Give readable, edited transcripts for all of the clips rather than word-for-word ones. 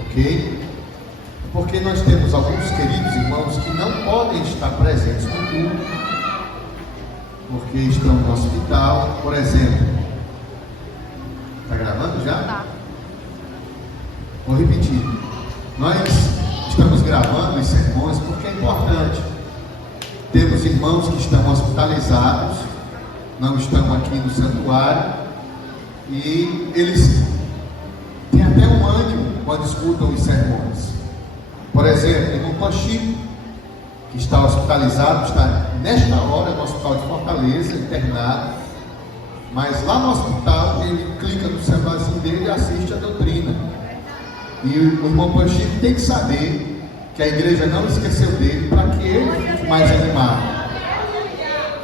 ok? Porque nós temos alguns queridos irmãos que não podem estar presentes no culto, porque estão no hospital, por exemplo. Está gravando já? Tá. Vou repetir. Nós estamos gravando os sermões porque é importante. Temos irmãos que estão hospitalizados, não estão aqui no santuário, e eles têm até um ânimo quando escutam os sermões. Por exemplo, tem um Tochico, que está hospitalizado, está nesta hora no hospital de Fortaleza, internado, mas lá no hospital ele clica no celularzinho dele e assiste a doutrina. E o irmão Tochico tem que saber que a igreja não esqueceu dele, para que ele fique mais animado.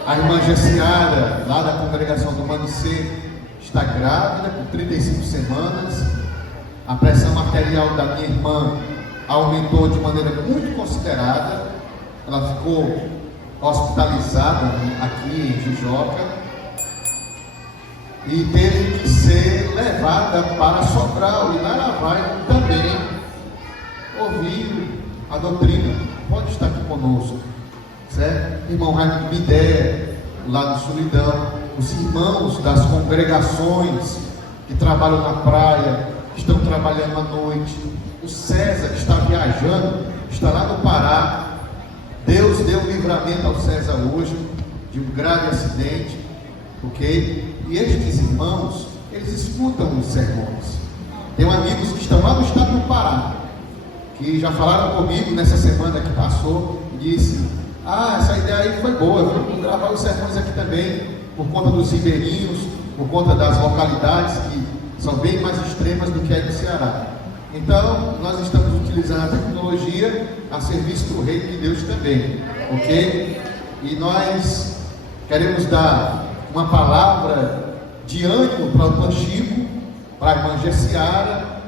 A irmã Jessiara, lá da congregação do Manicê, está grávida, com 35 semanas. A pressão arterial da minha irmã aumentou de maneira muito considerável. Ela ficou hospitalizada aqui em Jijoca e teve que ser levada para Sobral, e lá ela vai também ouvir a doutrina. Pode estar aqui conosco, certo? Irmão Raimundo Bidé, lá do Solidão, os irmãos das congregações que trabalham na praia, estão trabalhando à noite. O César, que está viajando, está lá no Pará. Deus deu um livramento ao César hoje de um grave acidente, ok? E estes irmãos, eles escutam os sermões. Tenho amigos que estão lá no estado do Pará, que já falaram comigo nessa semana que passou, e disse: essa ideia aí foi boa, vamos gravar os sermões aqui também, por conta dos ribeirinhos, por conta das localidades que são bem mais extremas do que aí do Ceará. Então, nós estamos utilizando a tecnologia a serviço do Reino de Deus também, ok? E nós queremos dar uma palavra de ânimo para o Tochico, para a irmã Jessiara,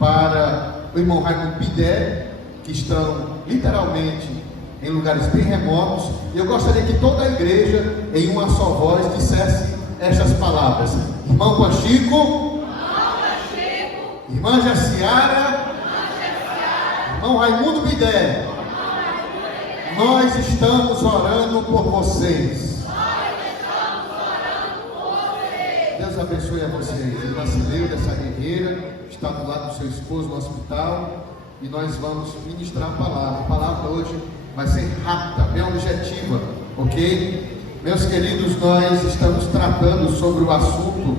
para o irmão Raimundo Bidé, que estão literalmente em lugares bem remotos. E eu gostaria que toda a igreja, em uma só voz, dissesse estas palavras: irmão Tochico, irmã Jessiara, irmão Raimundo Bidé, nós estamos orando por vocês. Deus abençoe a vocês. Irmã Cileira, essa guerreira, está do lado do seu esposo no hospital, e nós vamos ministrar a palavra. A palavra hoje vai ser rápida, bem objetiva, ok? Meus queridos, nós estamos tratando sobre o assunto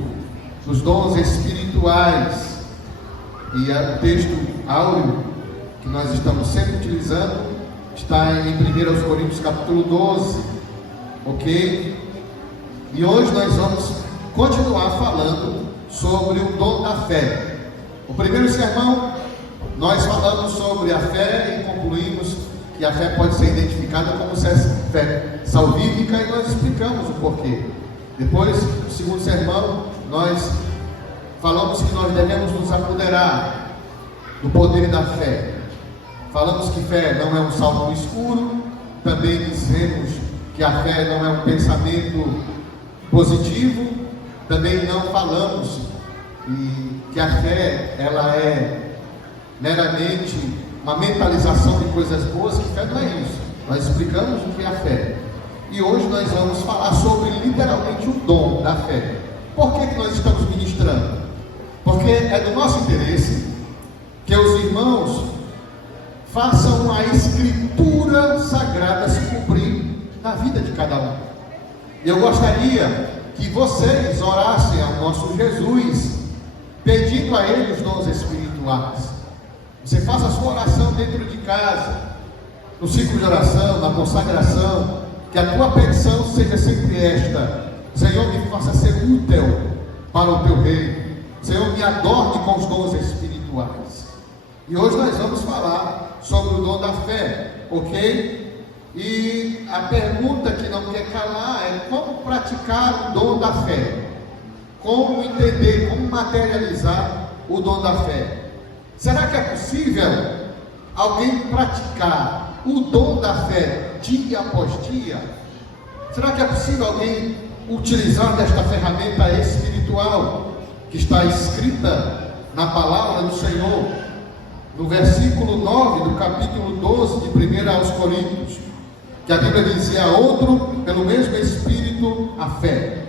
dos dons espirituais. E o texto áureo que nós estamos sempre utilizando está em 1 Coríntios capítulo 12, ok? E hoje nós vamos continuar falando sobre o dom da fé. O primeiro sermão, nós falamos sobre a fé e concluímos que a fé pode ser identificada como fé salvífica, e nós explicamos o porquê. Depois, no segundo sermão, nós falamos que nós devemos nos apoderar do poder da fé. Falamos que fé não é um salto no escuro. Também dizemos que a fé não é um pensamento positivo. Também não falamos que a fé ela é meramente uma mentalização de coisas boas, que fé não é isso. Nós explicamos o que é a fé. E hoje nós vamos falar sobre literalmente o dom da fé. Por que nós estamos ministrando? Porque é do nosso interesse que os irmãos façam a escritura sagrada se cumprir na vida de cada um. Eu gostaria que vocês orassem ao nosso Jesus, pedindo a Ele os dons espirituais. Você faça a sua oração dentro de casa, no ciclo de oração, na consagração, que a tua petição seja sempre esta: Senhor, me faça ser útil para o teu reino. Senhor, me adorne com os dons espirituais. E hoje nós vamos falar sobre o dom da fé, ok? E a pergunta que não quer calar é: como praticar o dom da fé? Como entender, como materializar o dom da fé? Será que é possível alguém praticar o dom da fé dia após dia? Será que é possível alguém utilizar desta ferramenta espiritual que está escrita na palavra do Senhor? no versículo 9 do capítulo 12 de 1 aos Coríntios, que a Bíblia diz: "A outro, pelo mesmo Espírito, a fé."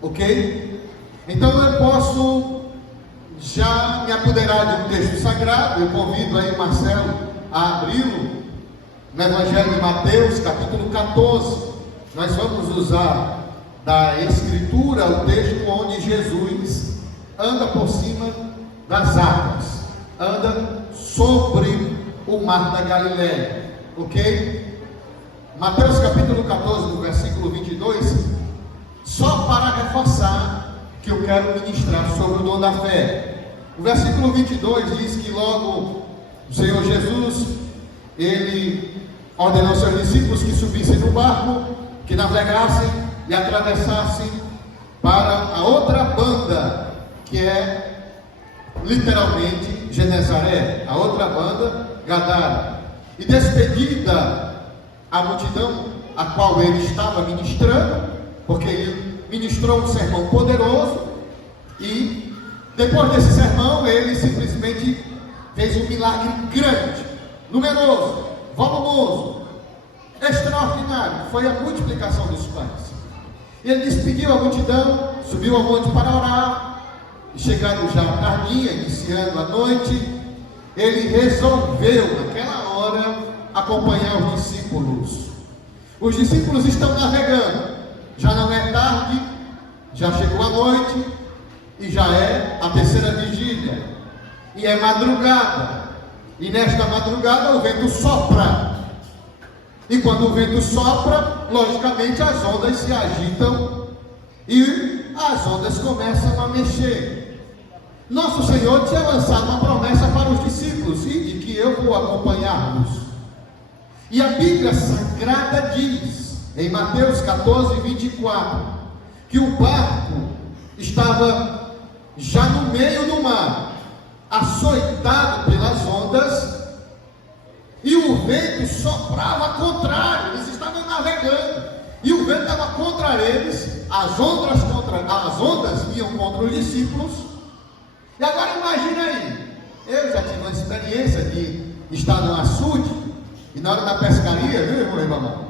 Ok? Então eu posso já me apoderar de um texto sagrado. Eu convido aí o Marcelo a abri-lo no Evangelho de Mateus, capítulo 14. Nós vamos usar da Escritura o texto onde Jesus anda por cima das águas, anda sobre o mar da Galileia, ok? Mateus capítulo 14, no versículo 22, só para reforçar que eu quero ministrar sobre o dom da fé. O versículo 22 diz que logo o Senhor Jesus, ele ordenou aos seus discípulos que subissem no barco, que navegassem e atravessassem para a outra banda, que é literalmente Genezaré, a outra banda, Gadara. E despedida a multidão a qual ele estava ministrando, porque ele ministrou um sermão poderoso, e depois desse sermão ele simplesmente fez um milagre grande, numeroso, volumoso, extraordinário. Foi a multiplicação dos pães. Ele despediu a multidão, subiu ao monte para orar, e chegando já à tardinha, iniciando a noite, ele resolveu naquela hora acompanhar os discípulos. Os discípulos estão navegando, já não é tarde, já chegou a noite, e já é a terceira vigília, e é madrugada, e nesta madrugada o vento sopra, e quando o vento sopra, logicamente as ondas se agitam, e as ondas começam a mexer. Nosso Senhor tinha lançado uma promessa para os discípulos, e de que eu vou acompanhá-los. E a Bíblia Sagrada diz, em Mateus 14, 24, que o barco estava já no meio do mar, açoitado pelas ondas, e o vento soprava contrário. Eles estavam navegando, e o vento estava contra eles, as ondas vinham contra os discípulos. E agora imagina aí, eu já tive uma experiência de estar no açude, e na hora da pescaria, viu, irmão?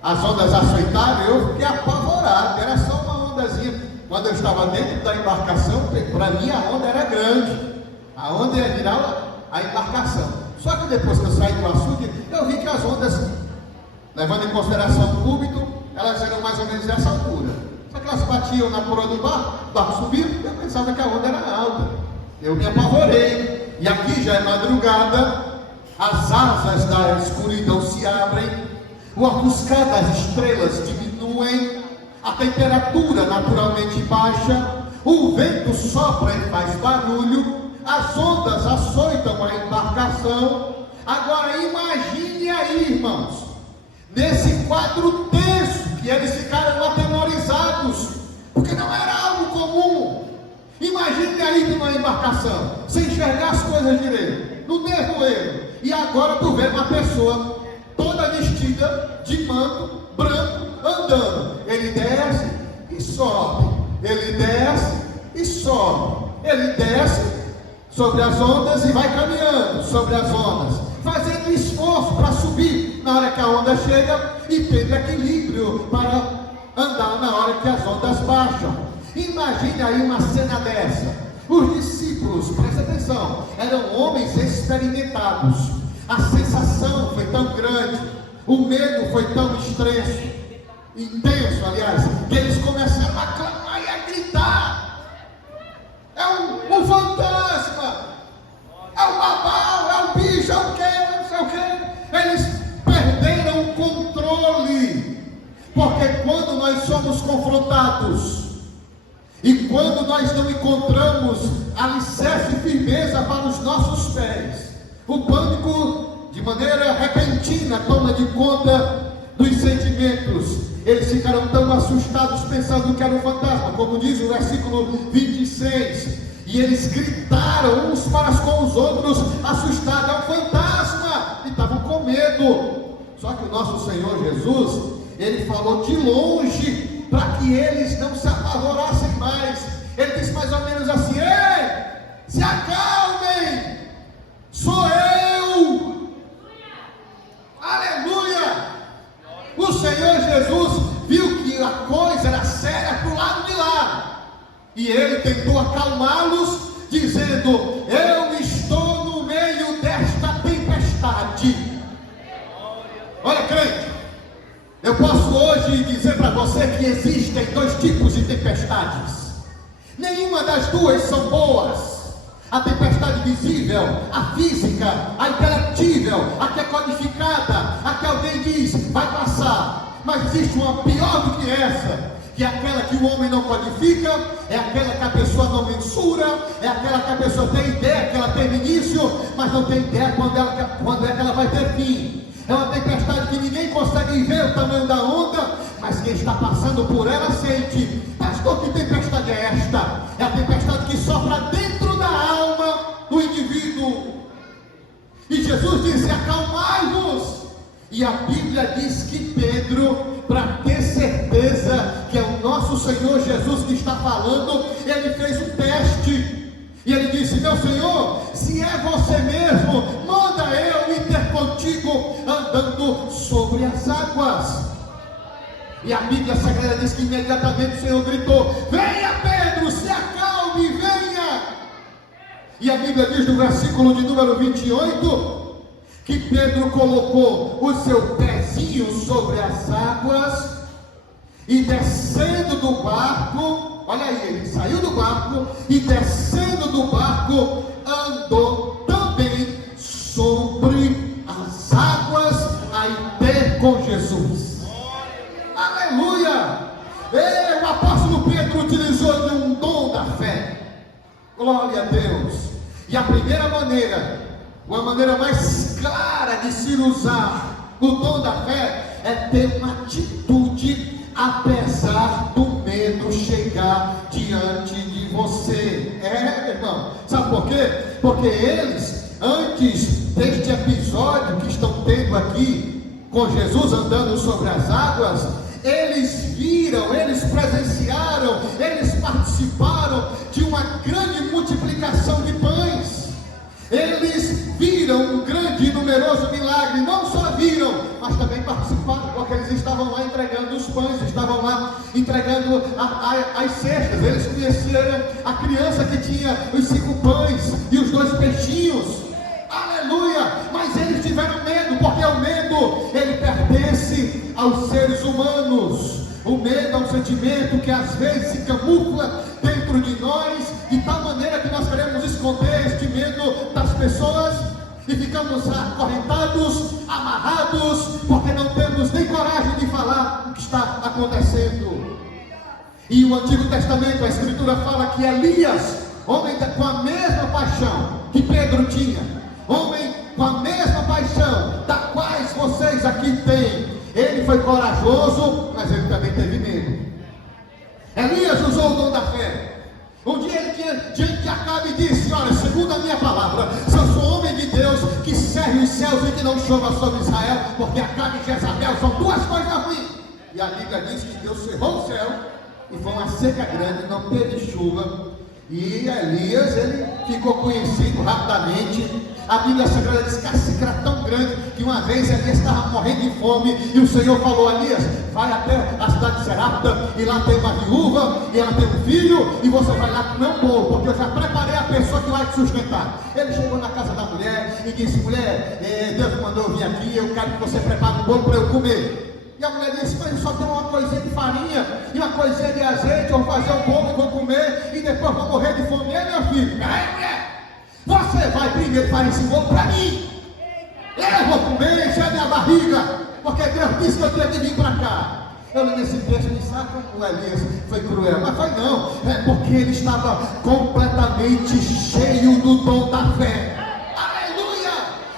As ondas açoitaram, eu fiquei apavorado, era só uma ondazinha. Quando eu estava dentro da embarcação, para mim a onda era grande, a onda ia virar a embarcação. Só que depois que eu saí do açude, eu vi que as ondas, levando em consideração o cúbito, elas eram mais ou menos dessa altura. Só que elas batiam na proa do barco subiu, eu pensava que a onda era alta. Eu me apavorei, e aqui já é madrugada, as asas da escuridão se abrem, o ofuscar das estrelas diminuem, a temperatura naturalmente baixa, o vento sopra e faz barulho, as ondas açoitam a embarcação. Agora imagine aí, irmãos, nesse quadro tenso, que eles ficaram atemorizados, porque não era algo comum. Imagine aí numa embarcação, sem enxergar as coisas direito, no nevoeiro, e agora tu vê uma pessoa toda vestida de manto branco, andando. Ele desce e sobe, ele desce e sobe, ele desce sobre as ondas e vai caminhando sobre as ondas, fazendo esforço para subir na hora que a onda chega, e tendo equilíbrio para andar na hora que as ondas baixam. Imagine aí uma cena dessa. Os discípulos, presta atenção, eram homens experimentados. A sensação foi tão grande, o medo foi tão intenso, aliás, que eles começaram a clamar e a gritar: é um fantasma, é o babau, é o bicho, é o quê, não sei o quê. Eles perderam o controle, porque quando nós somos confrontados, e quando nós não encontramos alicerce e firmeza para os nossos pés, o pânico de maneira repentina toma de conta dos sentimentos. Eles ficaram tão assustados pensando que era um fantasma, como diz o versículo 26, e eles gritaram uns para com os outros, assustados: é um fantasma, e estavam com medo. Só que o nosso Senhor Jesus, ele falou de longe, para que eles não se apavorassem mais. Ele disse mais ou menos assim: ei, se acalmem, Sou eu. Aleluia. O Senhor Jesus viu que a coisa era séria para o lado de lá, e ele tentou acalmá-los, dizendo: eu estou no meio desta tempestade. Olha, crente, eu posso hoje dizer para você que existem dois tipos de tempestades. Nenhuma das duas são boas. A tempestade visível, a física, a intelectível, a que é codificada, a que alguém diz, vai passar. Mas existe uma pior do que essa, que é aquela que o homem não codifica, é aquela que a pessoa não mensura, é aquela que a pessoa tem ideia que ela tem início, mas não tem ideia quando é que ela vai ter fim. É uma tempestade que ninguém consegue ver o tamanho da onda, mas quem está passando por ela sente. Pastor, que tempestade é esta? É a tempestade que sopra dentro da alma do indivíduo. E Jesus disse: acalmai-vos. E a Bíblia diz que Pedro, para ter certeza que é o nosso Senhor Jesus que está falando, ele fez um teste. E ele disse: meu Senhor, se é você mesmo, manda eu ir ter contigo andando sobre as águas. E a Bíblia Sagrada diz que imediatamente o Senhor gritou: venha Pedro, se acalme, venha. E a Bíblia diz no versículo de número 28, que Pedro colocou o seu pezinho sobre as águas, e descendo do barco, olha aí, ele saiu do barco, e descendo do barco, andou também sobre as águas, a ir ter com Jesus. Aleluia! O apóstolo Pedro utilizou de um dom da fé. Glória a Deus. E a primeira maneira, uma maneira mais clara de se usar o dom da fé, é ter uma atitude apesar do medo chegar diante de você. Irmão, sabe por quê? Porque eles, antes deste episódio que estão tendo aqui com Jesus andando sobre as águas, eles viram, eles presenciaram, eles participaram de uma grande multiplicação de pães. Eles viram um grande e numeroso milagre. Não só viram, mas também participaram, porque eles estavam lá entregando os pães, estavam lá entregando as cestas. Eles conheceram a criança que tinha os 5 pães e os 2 peixinhos. Aleluia! Mas eles tiveram medo, porque o medo, ele pertence aos seres humanos. O medo é um sentimento que às vezes se camufla dentro de nós, de tal maneira que nós queremos esconder este medo das pessoas, e ficamos acorrentados, amarrados, porque não temos nem coragem de falar o que está acontecendo. E o Antigo Testamento, a Escritura fala que Elias, homem com a mesma paixão que Pedro tinha, homem com a mesma paixão da quais vocês aqui têm, ele foi corajoso, mas ele também teve medo. Elias usou o dom da fé. Um dia ele tinha diante de Acabe e disse: olha, segundo a minha palavra, se eu sou homem de Deus, que serve os céus e que não chova sobre Israel, porque Acabe e Jezabel são 2 coisas ruins. E a Bíblia diz que Deus cerrou o céu, e foi uma seca grande, não teve chuva. E Elias, ele ficou conhecido rapidamente. A Bíblia Sagrada diz que a seca era tão grande que uma vez Elias estava morrendo de fome, e o Senhor falou: Elias, vai até a cidade de Serapta, e lá tem uma viúva, e ela tem um filho, e você vai lá comer um bolo, porque eu já preparei a pessoa que vai te sustentar. Ele chegou na casa da mulher e disse: mulher, Deus mandou eu vir aqui, eu quero que você prepare um bolo para eu comer. E a mulher disse: mas só tem uma coisinha de farinha e uma coisinha de azeite, eu vou fazer um bolo e vou comer, e depois vou morrer de fome. Meu filho, peraí, mulher, você vai primeiro fazer esse bolo para mim, eu vou comer, encher minha barriga, porque Deus disse que eu tinha que vir para cá. Eu li nesse texto e disse: sabe como Elias foi cruel? Mas foi não, é porque ele estava completamente cheio do dom da fé. Aleluia!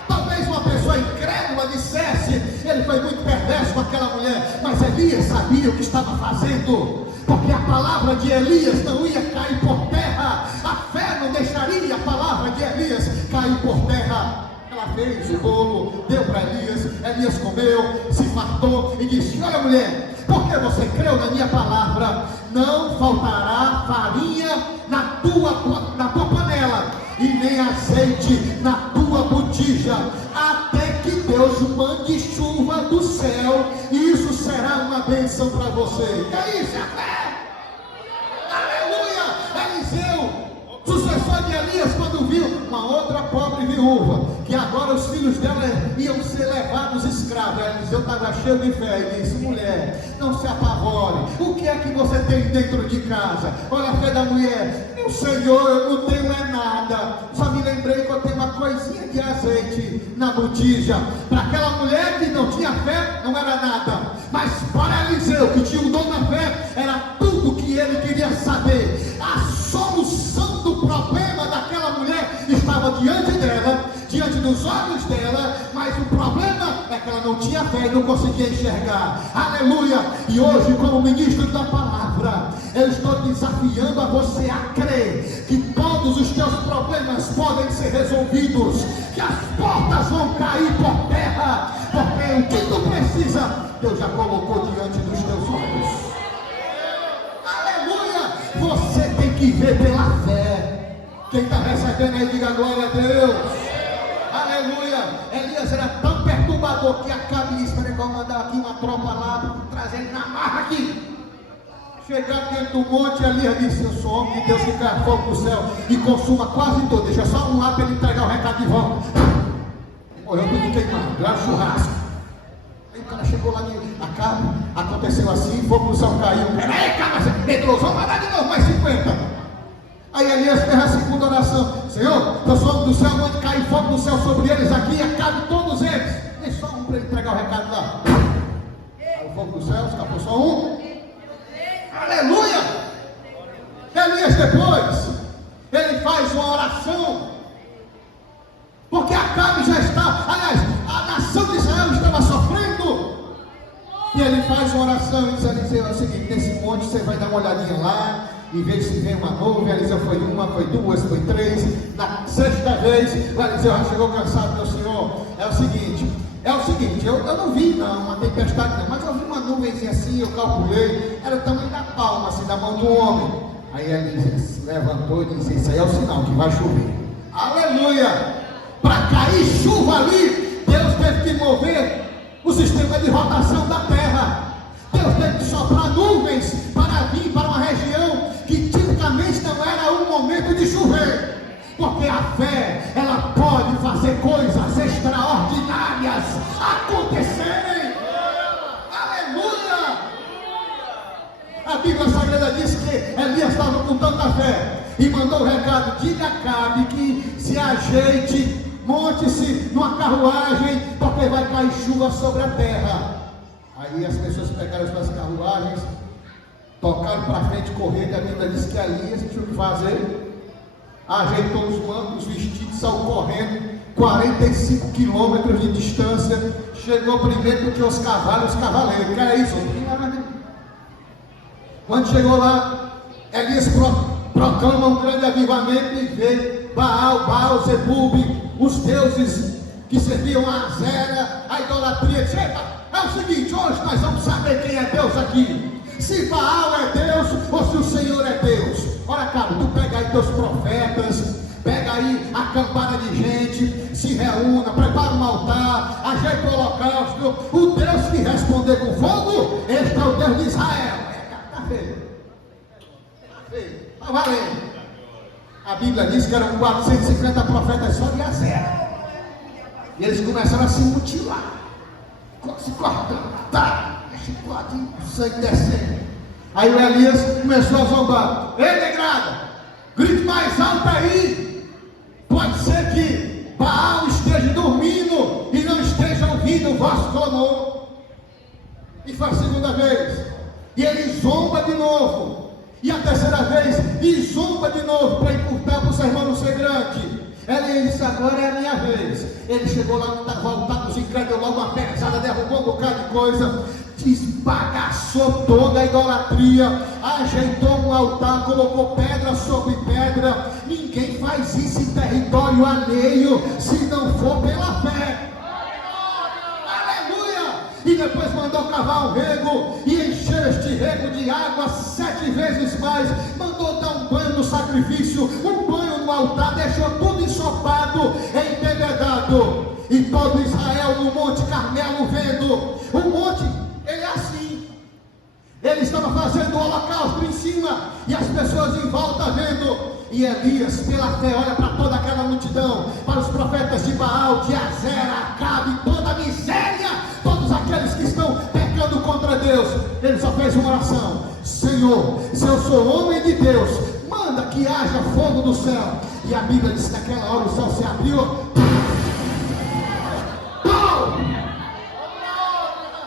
Talvez uma pessoa incrédula dissesse: ele foi muito perverso com aquela mulher, mas Elias sabia o que estava fazendo, porque a palavra de Elias não ia cair por terra. A fé não deixaria a palavra de Elias cair por terra. Ela fez o bolo, deu para Elias, Elias comeu, se fartou e disse: olha, mulher, porque você creu na minha palavra, não faltará farinha na tua panela, e nem azeite na tua botija, até que Deus mande chuva do céu, e isso será uma bênção para você. Que é isso, é fé. Aleluia. Eliseu, sucessor de Elias, quando viu uma outra pobre viúva, que agora os filhos dela iam ser levados escravos, Eliseu estava cheio de fé e disse: mulher, não se apavore, o que é que você tem dentro de casa? Olha a fé da mulher: meu Senhor, eu não tenho nada, só me lembrei que eu tenho uma coisinha de azeite na botija. Para aquela mulher que não tinha fé, não era nada, mas para Eliseu, que tinha o dom da fé, era tudo que ele queria saber. A solução do problema daquela mulher estava diante dela, diante dos olhos dela, mas o problema é que ela não tinha fé e não conseguia enxergar. Aleluia. E hoje, como ministro da palavra, eu estou desafiando a você a crer que todos os teus problemas podem ser resolvidos, que as portas vão cair por terra, porque o que tu precisa, Deus já colocou diante dos teus olhos. Você tem que ver pela fé. Quem está recebendo aí, diga glória a Deus. Aleluia. Elias era tão perturbador que Acabe disse: peraí, vou mandar aqui uma tropa lá, trazer ele na marra aqui. Chegar dentro do monte, Elias disse: eu sou homem de Deus que cai fogo do céu e consuma quase todo. Deixa só um lá para ele entregar o recado de volta. Morreu tudo queimado, lá no churrasco. Aí o cara chegou lá de Acabe, aconteceu assim, fogo do céu caiu. Peraí, cara, você medroso, vamos mandar de novo mais 50. Aí Elias fez a segunda oração: Senhor, eu sou homem do céu, mande cair fogo do céu sobre eles aqui e acabe todos eles. Deixa só um para ele entregar o recado lá. Aí o fogo do céu, escapou só um. Aleluia! Elias depois, ele faz uma oração, porque Acabe já está, aliás, a nação de Israel estava sofrendo, e ele faz uma oração e diz: Eliseu, é o seguinte, nesse monte você vai dar uma olhadinha lá, e ver se vem uma nuvem. Eliseu foi uma, foi duas, foi três, na sexta vez, o Eliseu já chegou cansado: meu senhor, é o seguinte, eu não vi não, uma tempestade não, mas eu vi uma nuvenzinha assim, eu calculei, era o tamanho da palma, assim, da mão do homem. Aí ele se levantou e disse: isso aí é o sinal que vai chover. Aleluia! Para cair chuva ali, Deus teve que mover o sistema de rotação da terra. Deus teve que soprar nuvens para vir para uma região que tipicamente não era um momento de chover. Porque a fé, ela pode fazer coisas extraordinárias acontecerem. Aleluia! A Bíblia Sagrada diz que Elias estava com tanta fé e mandou o recado: diga a Acabe que se ajeite, monte-se numa carruagem, porque vai cair chuva sobre a terra. Aí as pessoas pegaram as suas carruagens, tocaram para frente, correndo. A Bíblia diz que Elias tinha que fazer, ajeitou os mancos, os vestidos, saiu correndo 45 quilômetros de distância. Chegou primeiro do que os cavalos, os cavaleiros. Que é isso? Quando chegou lá, Elias proclama um grande avivamento e vê Baal, Zebub, os deuses que serviam a Azera, a idolatria. É o seguinte, hoje nós vamos saber quem é Deus aqui. Se Baal é Deus ou se o Senhor é Deus. Olha, cara, tu pega aí teus profetas, pega aí a campada de gente, se reúna, prepara um altar, ajeita o holocausto. O Deus que responder com fogo, este é o Deus de Israel. Tá feio. Tá valendo. A Bíblia diz que eram 450 profetas só de Azera. E eles começaram a se mutilar, se cortando, tá, chicote, o sangue descendo. Aí o Elias começou a zombar: ei, negrada, grite mais alto aí. Pode ser que Baal esteja dormindo e não esteja ouvindo o vosso clamor. E foi a segunda vez, e ele zomba de novo. E a terceira vez, e zomba de novo, para encurtar para o sermão não ser grande. Ele disse: agora é a minha vez. Ele chegou lá, não estava voltado, os incrédulos, logo uma pesada, derrubou um bocado de coisa, desbagaçou toda a idolatria, ajeitou um altar, colocou pedra sobre pedra. Ninguém faz isso em território alheio, se não for pela fé. E depois mandou cavar um rego e encher este rego de água 7 vezes mais. Mandou dar um banho no sacrifício, um banho no no altar, deixou tudo ensopado, embebedado. E todo Israel no Monte Carmelo vendo. O monte, ele é assim. Ele estava fazendo o holocausto em cima, e as pessoas em volta vendo. E Elias, pela fé, olha para toda aquela multidão, para os profetas de Baal, de Azera, Acabe, toda a miséria, todos aqueles que estão pecando contra Deus. Ele só fez uma oração: Senhor, se eu sou homem de Deus, manda que haja fogo do céu. E a Bíblia diz que naquela hora o céu se abriu,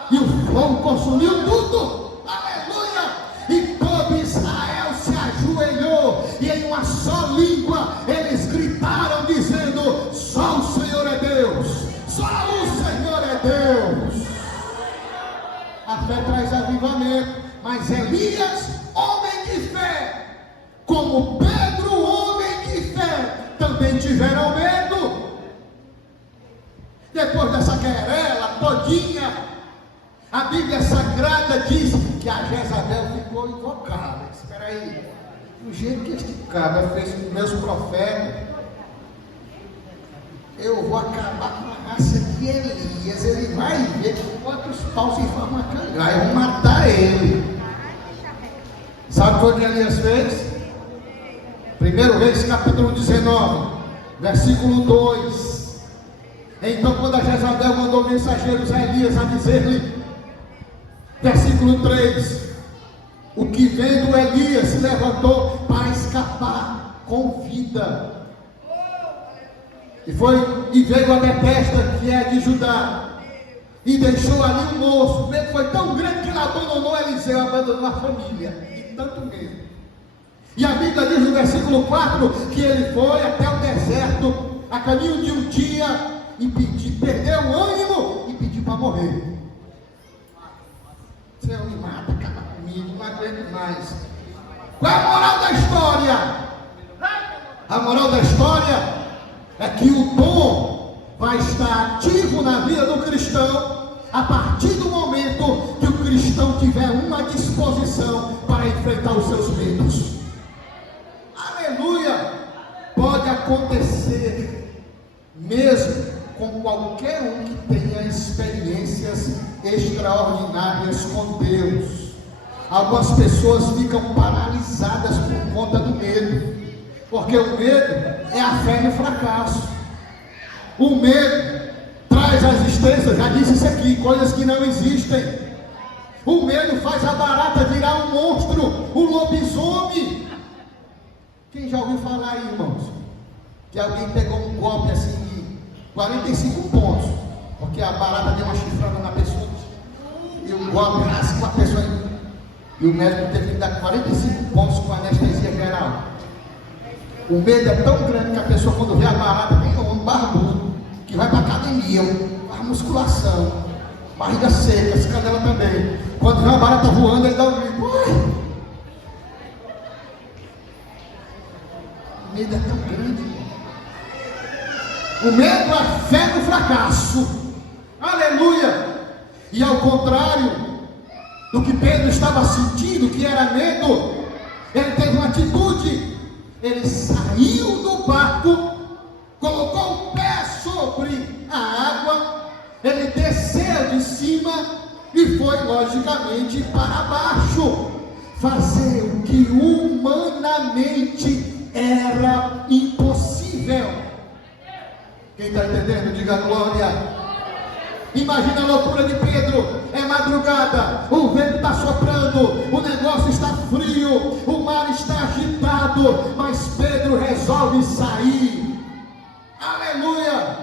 e o fogo consumiu tudo. Aleluia! E todo Israel se ajoelhou, e em uma só língua eles gritaram dizendo: só o Senhor é Deus, só o Senhor é Deus. A fé traz avivamento, mas Elias, homem de fé, como Pedro, homem de fé, também tiveram medo. Depois dessa querela todinha, a Bíblia Sagrada diz que a Jezabel ficou invocada. Espera aí, do jeito que este cara fez com meus profetas, eu vou acabar com a raça de Elias. Ele vai ver que quantos paus se vão matar, eu vou matar ele. Sabe o que Elias fez? 1 Reis capítulo 19, versículo 2. Então, quando a Jezabel mandou mensageiros a Elias a dizer-lhe, versículo 3: o que vendo Elias se levantou para escapar com vida, e veio a Betesda, que é de Judá, e deixou ali um moço. O medo foi tão grande que ele abandonou Eliseu, abandonou a família, de tanto medo. E a Bíblia diz no versículo 4 que ele foi até o deserto, a caminho de um dia, e perdeu o ânimo e pediu para morrer. Senhor, me mata, acaba comigo, não aguento mais. Qual é a moral da história? A moral da história é que o dom vai estar ativo na vida do cristão a partir do momento que o cristão tiver uma disposição para enfrentar os seus medos. Aleluia! Pode acontecer mesmo com qualquer um que tenha experiências extraordinárias com Deus. Algumas pessoas ficam paralisadas por conta do medo, porque o medo é a fé no fracasso. O medo traz à existência, já disse isso aqui, coisas que não existem. O medo faz a barata virar um monstro, um lobisomem. Quem já ouviu falar aí, irmãos, que alguém pegou um golpe assim de 45 pontos, porque a barata deu uma chifrada na pessoa, e o golpe rasgou a pessoa, e o médico teve que dar 45 pontos com anestesia geral. O medo é tão grande que a pessoa, quando vê a barata, tem um barbudo, que vai para a academia, faz musculação, barriga seca, as canelas também. Quando vê a barata voando, ele dá um grito. O medo é tão grande. O medo é fé no fracasso. Aleluia! E ao contrário do que Pedro estava sentindo, que era medo, ele teve uma atitude. Ele saiu do barco, colocou o pé sobre a água, ele desceu de cima e foi logicamente para baixo, fazer o que humanamente era impossível. Quem está entendendo, diga glória. Imagina a loucura de Pedro. É madrugada, o vento está soprando, o negócio está frio, o mar está agitado, mas Pedro resolve sair. Aleluia!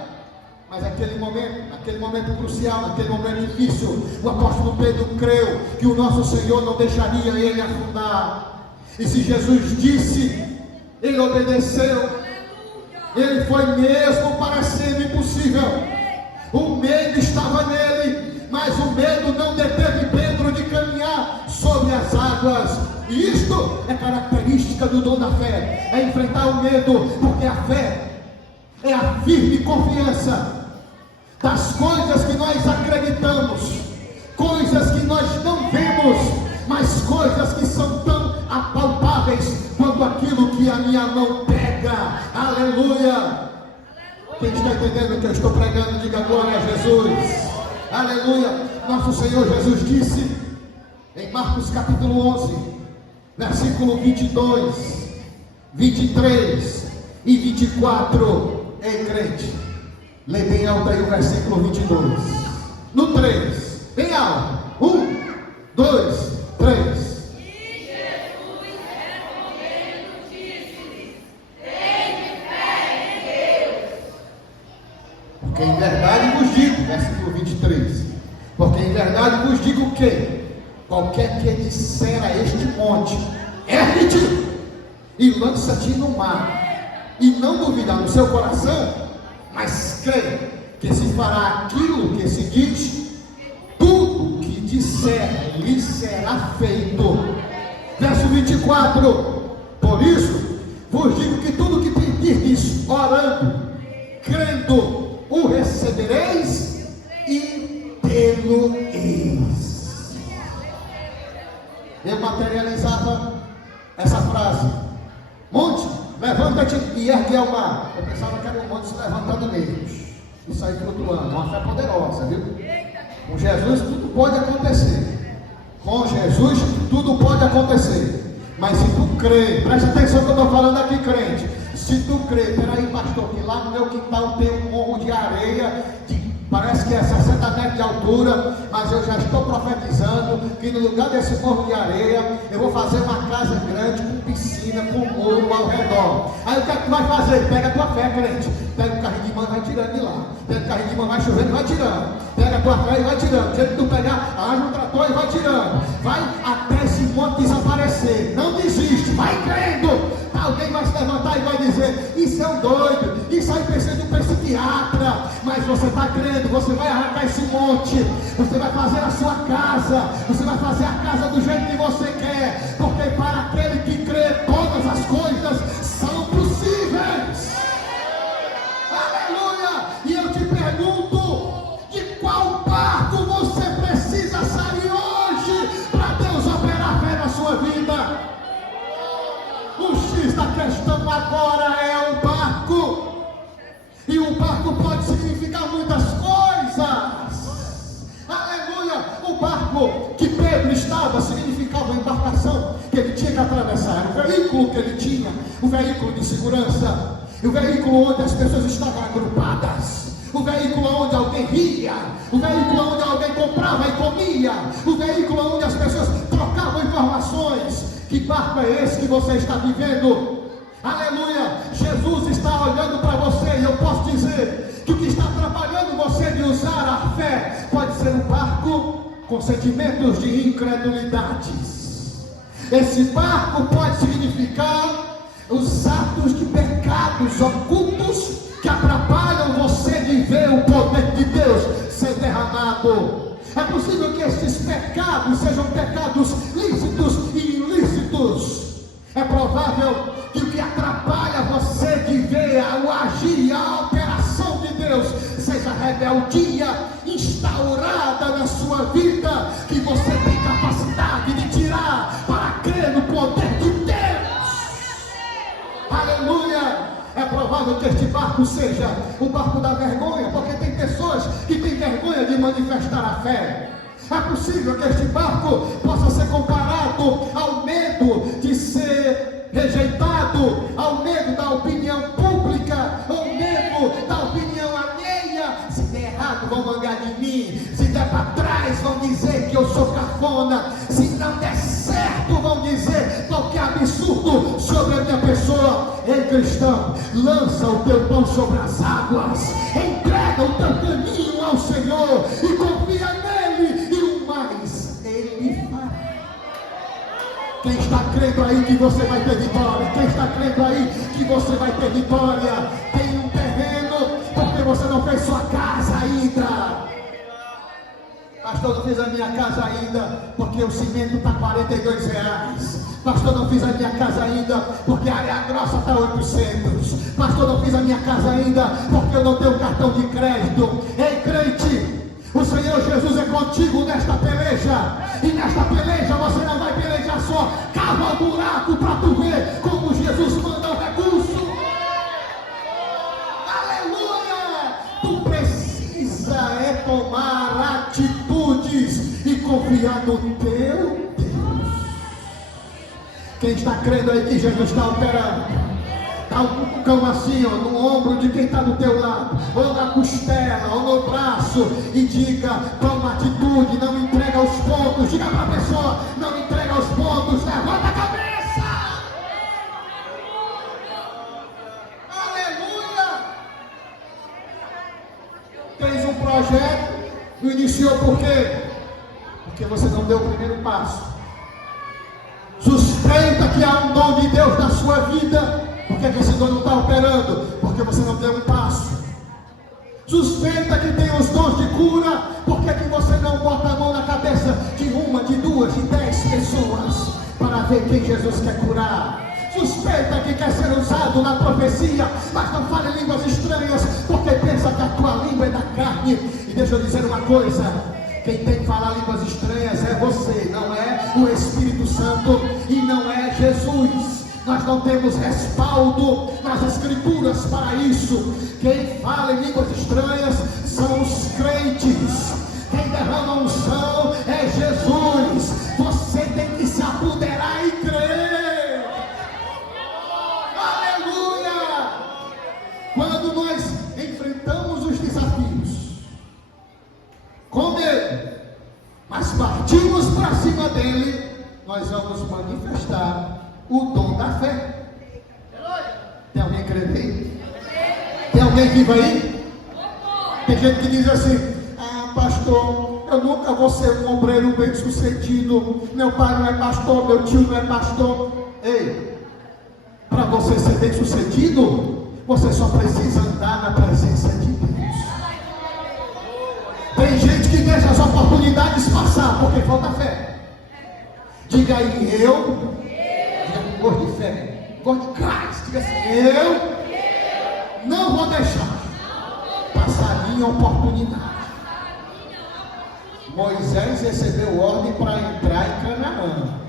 Mas naquele momento crucial, naquele momento difícil, o apóstolo Pedro creu que o nosso Senhor não deixaria ele afundar. E se Jesus disse, ele obedeceu. Ele foi mesmo para ser impossível. O medo estava nele, mas o medo não deteve Pedro de caminhar sobre as águas. E isto é característica do dom da fé, é enfrentar o medo, porque a fé é a firme confiança das coisas que nós acreditamos, coisas que nós não vemos, mas coisas que são tão apalpáveis quanto aquilo que a minha mão pega, Aleluia! Quem está entendendo o que eu estou pregando, diga glória a Jesus. Aleluia! Nosso Senhor Jesus disse em Marcos capítulo 11, versículo 22, 23 e 24. Ei, crente, lê bem alto aí o versículo 22. No 3, bem alto. 1, 2, 3. Porque em verdade vos digo, versículo 23, porque em verdade vos digo que qualquer que disser a este monte, ergue-te e lança-te no mar, e não duvidar no seu coração, mas crê que se fará aquilo que se diz, tudo que disser lhe será feito. Verso 24, por isso vos digo que tudo que pedirdes orando, crendo, o recebereis e tê-lo-eis. Eu materializava essa frase: monte, levanta-te e ergue ao mar. Eu pensava que era um monte se levantando mesmo e sair flutuando. Uma fé poderosa, viu? Com Jesus tudo pode acontecer. Com Jesus tudo pode acontecer. Mas se tu crê, preste atenção que eu estou falando aqui, crente. Se tu crê, peraí, pastor, que lá no meu quintal tem um morro de areia, parece que é 60 metros de altura, mas eu já estou profetizando que no lugar desse morro de areia, eu vou fazer uma casa grande, com piscina, com muro ao redor. Aí o que é que tu vai fazer? Pega a tua fé, crente. Pega o carrinho de mão e vai tirando de lá. Pega o carrinho de mão, vai chovendo e vai tirando. Pega a tua fé e vai tirando. Do jeito que tu pegar, arranja um trator e vai tirando. Vai até esse monte desaparecer. Não desiste, vai crendo. Alguém vai se levantar e vai dizer: isso é um doido, isso aí precisa de um psiquiatra. Mas você está crendo, você vai arrancar esse monte, você vai fazer a sua casa, você vai fazer a casa do jeito que você quer, porque para aquele que crê, todas as coisas são possíveis. Aleluia! E eu te pergunto, de qual barco você precisa sair hoje para Deus operar fé na sua vida? O X da questão agora é o barco. E o barco pode significar muitas coisas. Aleluia! O barco que Pedro estava significava a embarcação que ele tinha que atravessar. O veículo que ele tinha, o veículo de segurança, o veículo onde as pessoas estavam agrupadas, o veículo onde alguém ria, o veículo onde alguém comprava e comia, o veículo onde as pessoas trocavam informações. Que barco é esse que você está vivendo? Aleluia! Jesus está olhando para você e eu posso dizer que o que está atrapalhando você de usar a fé pode ser um barco com sentimentos de incredulidades. Esse barco pode significar os atos de pecados ocultos que atrapalham você de ver o poder de Deus ser derramado. É possível que esses pecados sejam pecados lícitos e ilícitos. É provável que o que atrapalha você de ver o agir, a operação de Deus, seja a rebeldia instaurada na sua vida, que você tem capacidade de tirar para crer no poder de Deus. Aleluia! É provável que este barco seja o barco da vergonha, porque tem pessoas que têm vergonha de manifestar a fé. É possível que este barco possa ser comparado ao medo de ser rejeitado, ao medo da opinião pública, ao medo da opinião alheia. Se der errado, vão mangar de mim. Se der para trás, vão dizer que eu sou cafona. Se não der certo, vão dizer qualquer absurdo sobre a minha pessoa. Ei, cristão, lança o teu pão sobre as águas, entrega o teu caminho ao Senhor e confia nele, e o mais ele fará. Quem está crendo aí que você vai ter vitória? Quem está crendo aí que você vai ter vitória? Tem um terreno, porque você não fez sua casa ainda. Pastor, não fiz a minha casa ainda, porque o cimento está R$42. Pastor, não fiz a minha casa ainda, porque a areia grossa está 800. Pastor, não fiz a minha casa ainda, porque eu não tenho cartão de crédito. Ei, crente, o Senhor Jesus é contigo nesta peleja. E nesta peleja você não vai pelejar só. Cava o buraco para tu ver como Jesus manda o recurso. confiar no teu Deus. Quem está crendo aí que Jesus está operando? Dá um cutucão assim, ó, no ombro de quem está do teu lado, ou na costela, ou no braço, e diga, toma atitude, não entrega os pontos. Diga para a pessoa, não entrega os pontos, levanta a cabeça. Aleluia! Tens um projeto, não iniciou por quê? Porque você não deu o primeiro passo. Suspeita que há um dom de Deus na sua vida. Por que esse dom não está operando? Porque você não deu um passo. Suspeita que tem os dons de cura. Por que você não bota a mão na cabeça de uma, de duas, de 10 pessoas para ver quem Jesus quer curar? Suspeita que quer ser usado na profecia, mas não fala em línguas estranhas, porque pensa que a tua língua é da carne. E deixa eu dizer uma coisa: quem tem que falar línguas estranhas é você, não é o Espírito Santo e não é Jesus. Nós não temos respaldo nas Escrituras para isso. Quem fala em línguas estranhas são os crentes. Quem derrama unção é Jesus. Você tem que se apoderar e crer. Aleluia! Quando nós enfrentamos os desafios com medo, mas partimos para cima dele, nós vamos manifestar o dom da fé. Tem alguém crendo aí? Tem alguém vivo aí? Tem gente que diz assim: ah, pastor, eu nunca vou ser um obreiro bem sucedido, meu pai não é pastor, meu tio não é pastor. Ei, para você ser bem sucedido, você só precisa andar na presença de Deus. Tem gente que deixa as oportunidades passar porque falta fé. Diga aí, eu gosto de fé, gosto de Cristo. Diga assim: eu não vou deixar passar minha oportunidade. Moisés recebeu ordem para entrar em Canaã.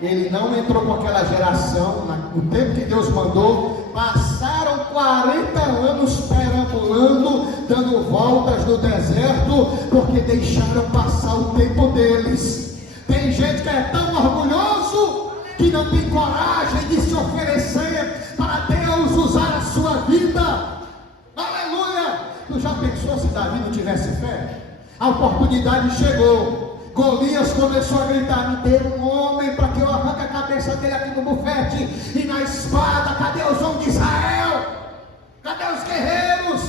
Ele não entrou com aquela geração, no tempo que Deus mandou. Passaram 40 anos perambulando, dando voltas no deserto, porque deixaram passar o tempo deles. Tem gente que é tão orgulhoso que não tem coragem de se oferecer para Deus usar a sua vida. Aleluia! Tu já pensou se Davi não tivesse fé? A oportunidade chegou. Golias começou a gritar: me dê um homem para que eu arranque a cabeça dele aqui no bufete e na espada. Cadê os homens de Israel? Cadê os guerreiros?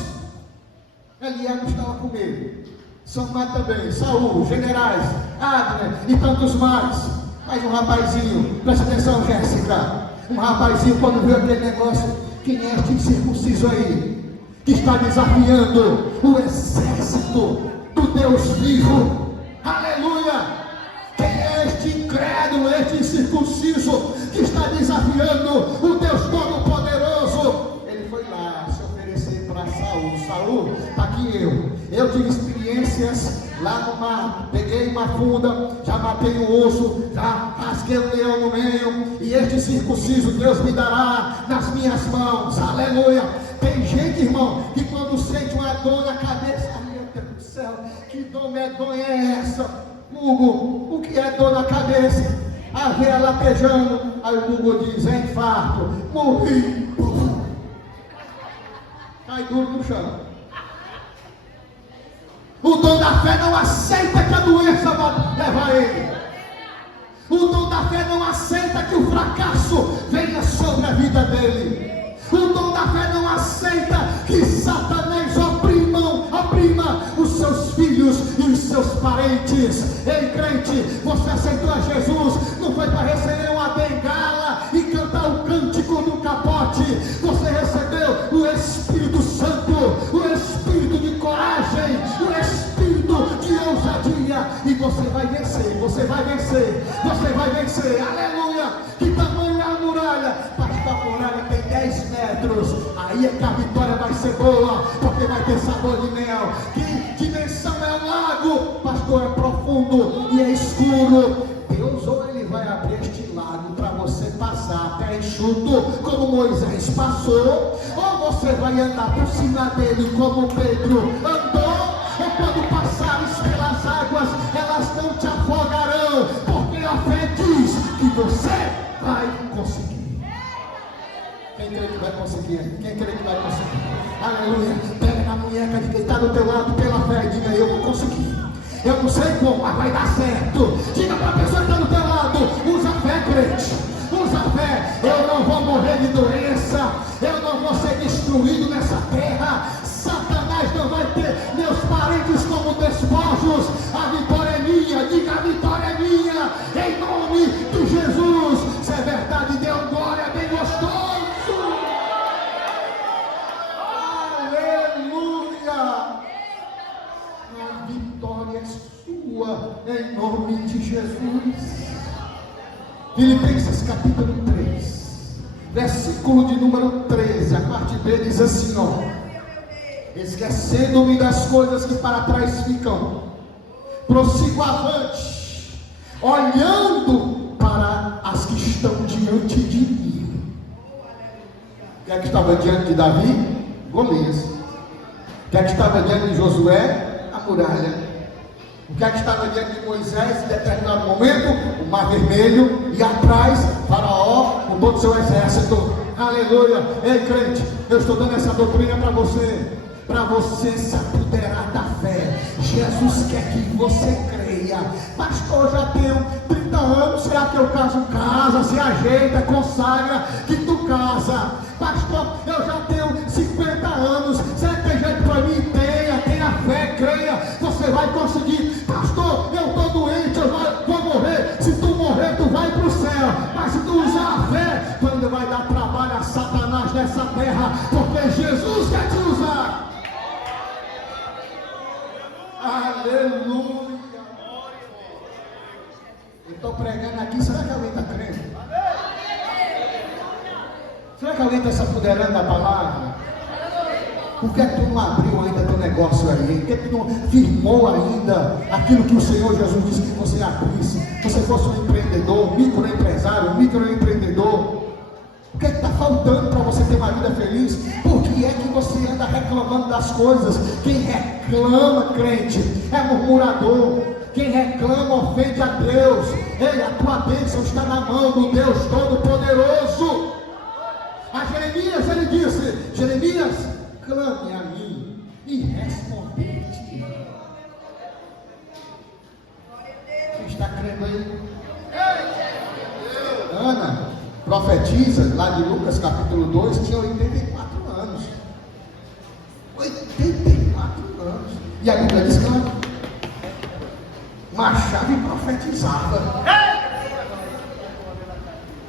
Eliabe estava com medo, Samar também, Saul, generais, Abner e tantos mais. Mas um rapazinho, presta atenção, Jéssica, um rapazinho, quando viu aquele negócio: quem é este incircunciso aí, que está desafiando o exército do Deus vivo? Aleluia! Quem é este incrédulo, este incircunciso, que está desafiando o Deus Todo-Poderoso? Ele foi lá se oferecer para Saul. Saul, está aqui eu tive experiências lá no mar, peguei uma funda, já matei um urso, já rasguei um leão no meio, e este circunciso Deus me dará nas minhas mãos. Aleluia! Tem gente, irmão, que quando sente uma dor na cabeça: meu Deus do céu, que dor medonha é essa? Hugo, o que é dor na cabeça? A veia latejando. Aí o Hugo diz: é infarto, morri. Cai duro no chão. O dom da fé não aceita que a doença vá levar ele. O dom da fé não aceita que o fracasso venha sobre a vida dele. O dom da fé não aceita que Satanás oprima os seus filhos e os seus parentes. Ei, crente, você aceitou a Jesus, não foi para receber uma bengala e cantar o cântico do capote. Você recebeu o Espírito Santo, o Espírito de coragem, o Espírito de ousadia, e você vai vencer, você vai vencer, você vai vencer. Aleluia! Que tamanho é a muralha? Pastor, a muralha tem 10 metros. Aí é que a vitória vai ser boa, porque vai ter sabor de mel. Que dimensão é o lago? Pastor, é profundo e é escuro. Deus, ou ele vai abrir este lago para você passar até enxuto, como Moisés passou, ou você vai andar por cima dele como Pedro andou. Ou quando passares pelas águas, elas não te afogarão. conseguir? Quem crê que vai conseguir? Aleluia. Pega na munheca de quem está do teu lado pela fé e diga: eu vou conseguir. Eu não sei como, mas vai dar certo. Diga para a pessoa que está do teu lado: usa a fé, crente. Usa a fé. Eu não vou morrer de doença. Eu não vou ser destruído nessa terra. Satanás não vai ter meus parentes como despojos. A vitória é minha. Diga: a vitória é minha. Em nome de Jesus. Se é verdade, dê um glória bem gostoso. Aleluia. A vitória é sua. Em nome de Jesus. Filipenses capítulo 3, versículo de número 13, a parte B diz assim, ó: esquecendo-me das coisas que para trás ficam, prossigo avante, olhando para as que estão diante de mim. O que é que estava diante de Davi? Golias. O que é que estava diante de Josué? A muralha. O que é que estava diante de Moisés em determinado momento? O mar vermelho, e atrás Faraó com todo o seu exército. Aleluia. Ei, crente, eu estou dando essa doutrina para você se apoderar da fé. Jesus quer que você creia. Pastor, eu já tenho 30 anos, será que eu caso? Casa, se ajeita, consagra, que tu casa. Pastor, eu já tenho 50 anos, será que tem jeito para mim? Tenha fé, creia, você vai conseguir. Pastor, eu estou doente, eu vou morrer. Se tu morrer, tu vai para o céu. Mas se tu usar a fé, tu ainda vai dar trabalho a Satanás nessa terra, porque Jesus quer te usar. Aleluia. Eu estou pregando aqui, será que alguém está crendo? Será que alguém está se apoderando da palavra? Por que tu não abriu ainda teu negócio aí? Por que tu não firmou ainda aquilo que o Senhor Jesus disse que você abrisse? Você fosse um empreendedor, microempresário, microempreendedor. O que está faltando para você ter uma vida feliz? Por que é que você anda reclamando das coisas? Quem reclama, crente, é murmurador. Quem reclama ofende a Deus. Ei, a tua bênção está na mão do Deus Todo-Poderoso. A Jeremias ele disse: Jeremias, clame a mim e responde-te. Quem está crendo aí? Ana, profetiza lá de Lucas capítulo 2, tinha 84 anos. 84 anos. E a Bíblia diz que ela marchava e profetizava.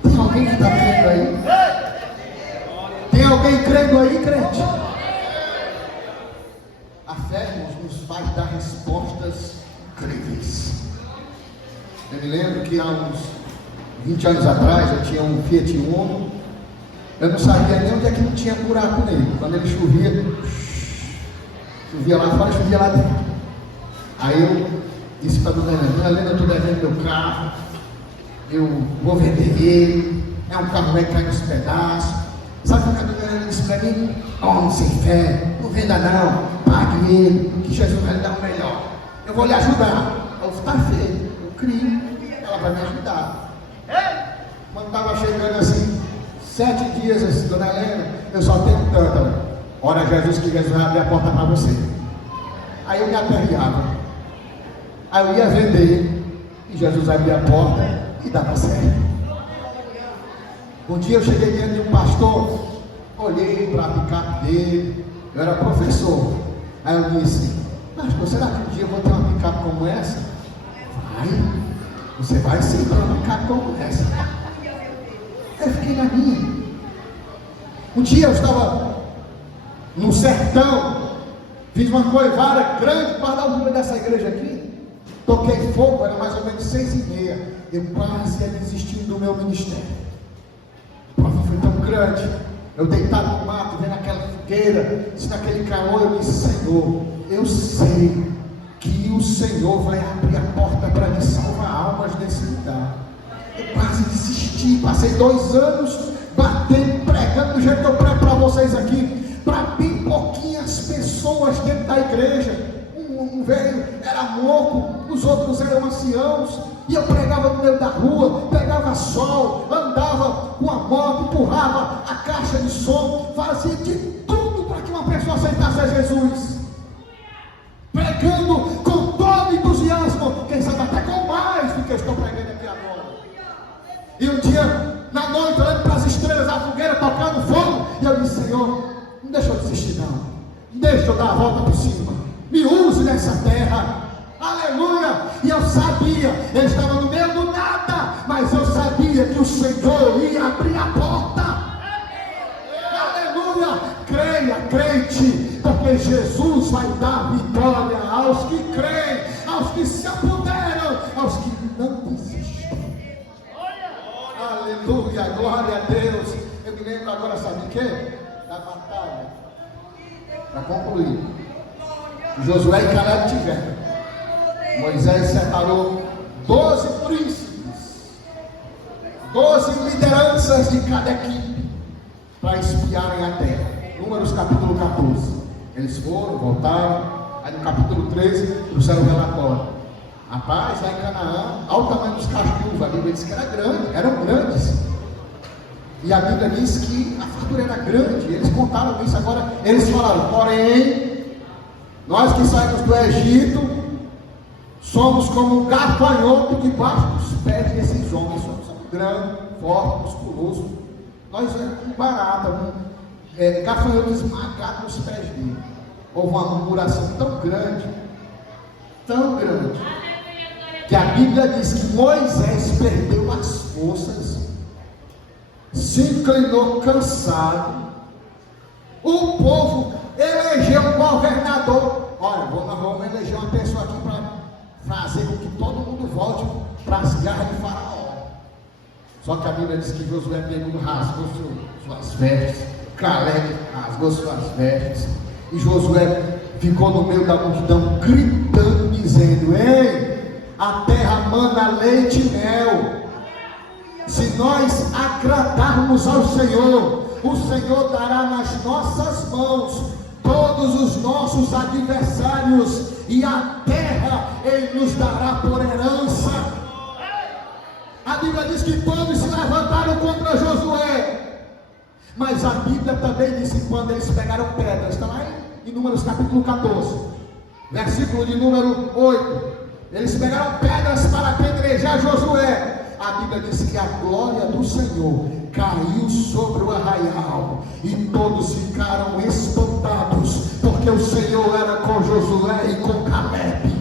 Tem alguém que está crendo aí? Tem alguém crendo aí, crente? A fé, irmãos, nos faz dar respostas incríveis. Eu me lembro que há uns 20 anos atrás eu tinha um Fiat Uno. Eu não sabia nem onde é que não tinha buraco nele. Quando ele chovia lá fora, chovia lá dentro. Aí eu disse para a dona Helena: eu estou devendo meu carro, eu vou vender ele, é um carro que cai nos pedaços. Sabe o que a dona Helena disse para mim? Homem sem fé, não venda não, pague ele, que Jesus vai lhe dar o melhor. Eu vou lhe ajudar. Eu vou estar feio, eu crio, ela vai me ajudar. Quando estava chegando assim, 7 dias, dona Helena, eu só tenho tanto. Ora Jesus, que Jesus vai abrir a porta para você. Aí eu me aperreava. Aí eu ia vender, e Jesus abria a porta e dava certo. Um dia eu cheguei diante de um pastor, olhei para a picape dele, eu era professor. Aí eu disse: pastor, será que um dia eu vou ter uma picape como essa? Vai, você vai sim ter uma picape como essa. Eu fiquei na minha. Um dia eu estava no sertão, fiz uma coivara grande para a altura dessa igreja aqui. Toquei fogo, era mais ou menos 6h30. Eu quase ia desistir do meu ministério. O profeta foi tão grande. Eu deitado no mato, vendo aquela fogueira, naquele calor, eu disse: Senhor, eu sei que o Senhor vai abrir a porta para me salvar almas nesse lugar. Eu quase desisti, passei 2 anos batendo, pregando do jeito que eu prego para vocês aqui, para bem pouquinhas pessoas dentro da igreja. Um velho era moco, os outros eram anciãos. E eu pregava no meio da rua, pegava sol, andava com a moto, empurrava a caixa de som, fazia de tudo para que uma pessoa aceitasse a Jesus. Pregando com todo entusiasmo, quem sabe até com mais do que eu estou pregando aqui agora. E um dia, na noite, olhando para as estrelas, a fogueira tocando fogo, e eu disse: Senhor, não deixa eu desistir não, deixa eu dar a volta por cima, me use nessa terra. Aleluia! E eu sabia, ele estava no meio do nada, mas eu sabia que o Senhor ia abrir a porta. Aleluia! Creia, crente, porque Jesus vai dar vitória aos que creem, aos que se apoderam, aos que não desistem. Aleluia, glória a Deus. Eu me lembro agora, sabe de quê? Da batalha. Para concluir, Josué e Caleb tiveram. Moisés separou 12 príncipes, 12 lideranças de cada equipe, para espiarem a terra. Números capítulo 14. Eles foram, voltaram. Aí no capítulo 13 trouxeram o relatório. Rapaz, lá em Canaã, ao tamanho dos cachos de uva, a Bíblia diz que era grande, eram grandes. E a Bíblia diz que a fartura era grande. Eles contaram isso agora. Eles falaram: porém, nós que saímos do Egito somos como um gafanhoto debaixo dos pés desses homens. Somos grandes, fortes, musculosos. Nós éramos como barata, gafanhoto esmagado nos pés dele. Houve uma murmuração tão grande, que a Bíblia diz que Moisés perdeu as forças, se inclinou cansado. O povo elegeu um governador. Olha, nós vamos eleger uma pessoa aqui para fazer com que todo mundo volte para as garras de Faraó. Só que a Bíblia diz que Josué pegou, rasgou suas vestes, Caleb rasgou suas vestes, e Josué ficou no meio da multidão gritando, dizendo: ei, a terra manda leite e mel. Se nós agradarmos ao Senhor, o Senhor dará nas nossas mãos todos os nossos adversários, e a terra Ele nos dará por herança. A Bíblia diz que todos se levantaram contra Josué, mas a Bíblia também diz que quando eles pegaram pedras, está lá em Números capítulo 14, versículo de número 8, eles pegaram pedras para apedrejar Josué. A Bíblia diz que a glória do Senhor caiu sobre o arraial, e todos ficaram espantados, porque o Senhor era com Josué e com Caleb.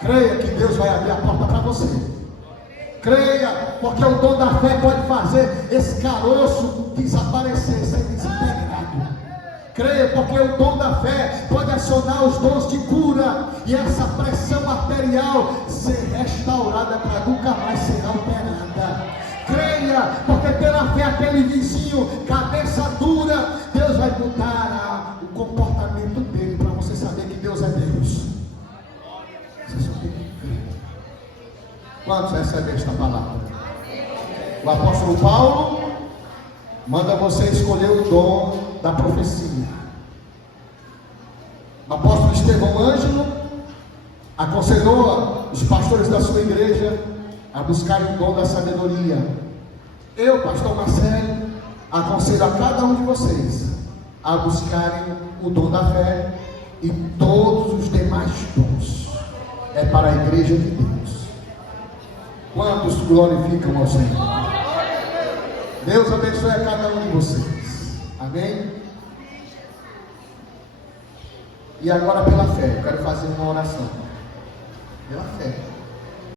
Creia que Deus vai abrir a porta para você. Creia, porque o dom da fé pode fazer esse caroço desaparecer, ser desintegrado. Creia, porque o dom da fé pode acionar os dons de cura, e essa pressão arterial ser restaurada para nunca mais ser alterada. Creia, porque pela fé aquele vizinho, cabeça dura, Deus vai mudar o comportamento dele, para você saber que Deus é Deus. Você só tem que crer. Quantos recebem esta palavra? O apóstolo Paulo manda você escolher o dom da profecia. O apóstolo Estevão Ângelo aconselhou os pastores da sua igreja a buscarem o dom da sabedoria. Eu, pastor Marcelo, aconselho a cada um de vocês a buscarem o dom da fé, e todos os demais dons é para a igreja de Deus. Quantos glorificam ao Senhor? Deus abençoe a cada um de vocês. Amém? E agora, pela fé, eu quero fazer uma oração. Pela fé.